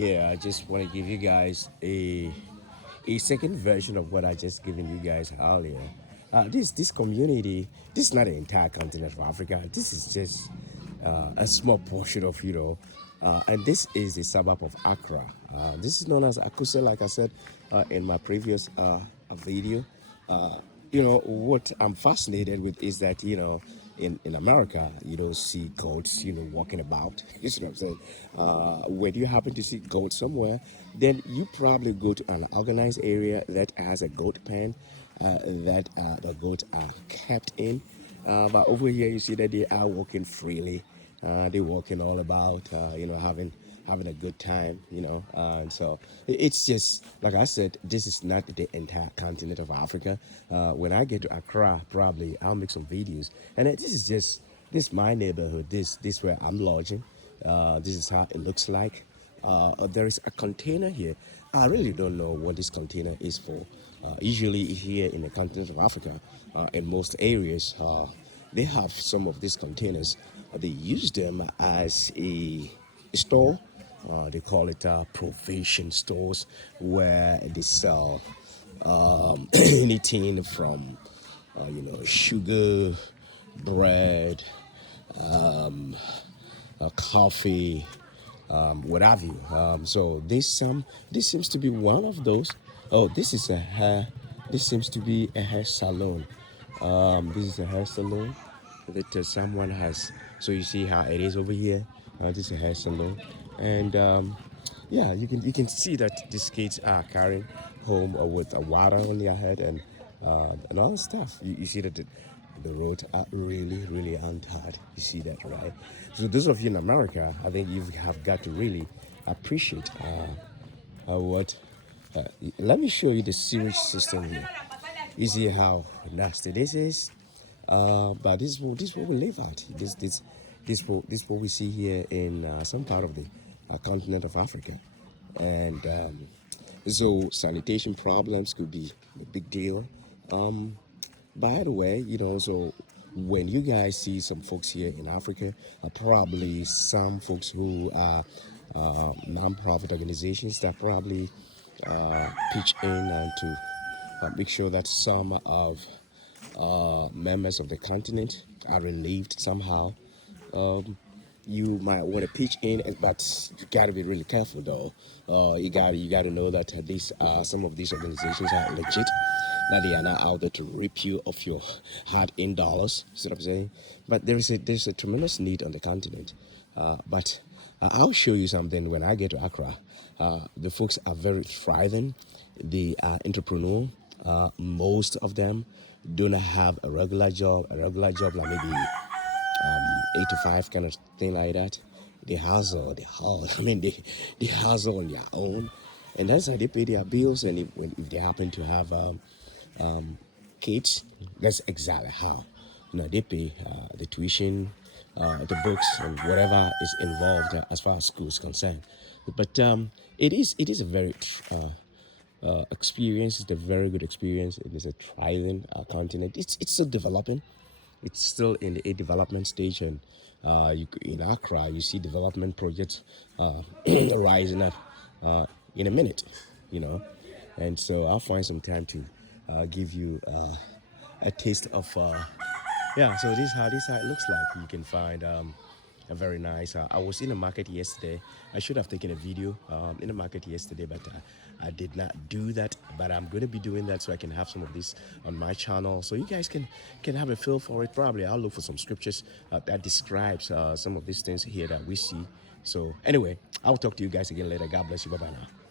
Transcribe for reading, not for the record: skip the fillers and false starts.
Yeah, I just want to give you guys a second version of what I just given you guys earlier. This community, this is not the entire continent of Africa. This is just a small portion of and this is the suburb of Accra. This is known as Akuse, like I said in my previous video. Uh, what I'm fascinated with is that in America you don't see goats walking about. You see what I'm saying? When you happen to see goats somewhere, then you probably go to an organized area that has a goat pen that the goats are kept in. But over here you see that they are walking freely. They're walking all about, having a good time, and so it's just like I said, this is not the entire continent of Africa. When I get to Accra, probably I'll make some videos, and this is just this my neighborhood. This where I'm lodging. This is how it looks like. There is a container here. I really don't know what this container is for. Usually here in the continent of Africa, in most areas, they have some of these containers. They use them as a store. They call it provision stores, where they sell anything from sugar, bread, coffee, what have you. So this seems to be one of those. Oh, this is a hair. This seems to be a hair salon. This is a hair salon that someone has. So you see how it is over here. This is a hair salon, and yeah, you can see that these kids are carrying home with a water on their head and all the stuff. You see that the roads are really untarred. You see that, right? So those of you in America, I think you have got to really appreciate what. Uh, Let me show you the sewage system here. You see how nasty this is. But this what we live at. This what we see here in some part of the continent of Africa, and so sanitation problems could be a big deal. Um, by the way, so when you guys see some folks here in Africa, probably some folks who are non-profit organizations that probably pitch in and to make sure that some of members of the continent are relieved somehow. Um, you might want to pitch in, but you got to be really careful though. You got to know that these some of these organizations are legit. That they are not out there to rip you of your hard-earned dollars. You see what I'm saying? But there's a tremendous need on the continent. But I'll show you something when I get to Accra. The folks are very thriving. They are entrepreneur. Most of them do not have a regular job. A regular job like maybe 8 to 5 kind of thing like that. They hustle, they haul. I mean, they hustle on their own, and that's how they pay their bills. And if they happen to have kids, that's exactly how. They pay the tuition, the books, and whatever is involved as far as school is concerned. But it is a very experience. It's a very good experience. It is a thriving continent. It's still developing. It's still in the development stage, and in Accra, you see development projects rising up in a minute, you know. And so I'll find some time to give you a taste of yeah. So this is how it looks like. You can find a very nice. I was in the market yesterday. I should have taken a video in the market yesterday, but I did not do that. But I'm going to be doing that so I can have some of this on my channel, so you guys can have a feel for it. Probably I'll look for some scriptures that describes some of these things here that we see. So anyway, I'll talk to you guys again later. God bless you. Bye bye now.